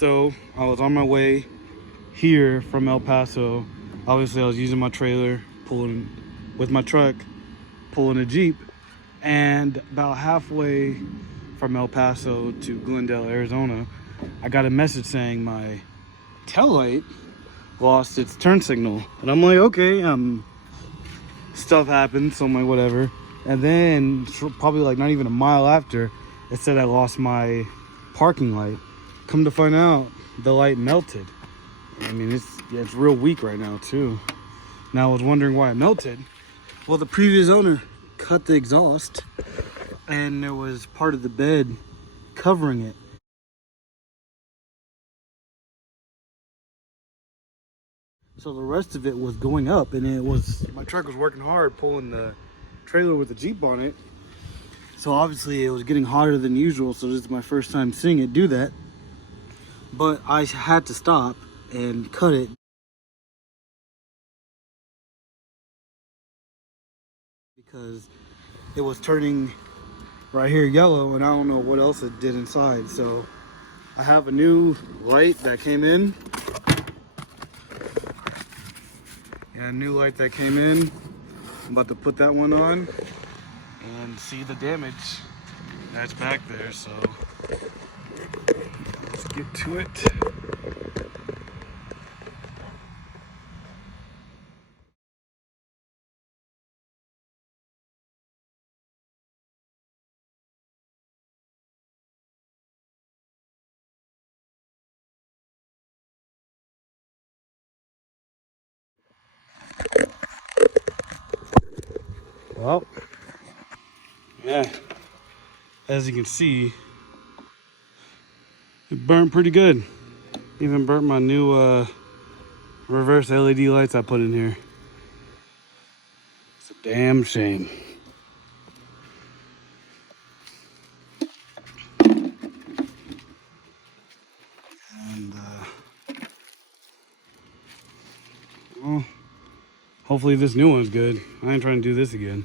So I was on my way here from El Paso. Obviously I was using my trailer, pulling with my truck, pulling a Jeep, and about halfway from El Paso to Glendale, Arizona, I got a message saying my taillight lost its turn signal. And I'm like, okay, stuff happens, so I'm like, whatever. And then probably like not even a mile after, it said I lost my parking light. Come to find out, the light melted. I mean, it's real weak right now too. Now I was wondering why it melted. Well, the previous owner cut the exhaust and there was part of the bed covering it. So the rest of it was going up, and my truck was working hard pulling the trailer with the Jeep on it. So obviously it was getting hotter than usual, so this is my first time seeing it do that. But I had to stop and cut it because it was turning right here yellow, and I don't know what else it did inside. So I have a new light that came in. Yeah, a new light that came in. I'm about to put that one on and see the damage that's back there. So let's get to it. Well, yeah, as you can see, it burnt pretty good. Even burnt my new reverse LED lights I put in here. It's a damn shame. And well, hopefully this new one's good. I ain't trying to do this again.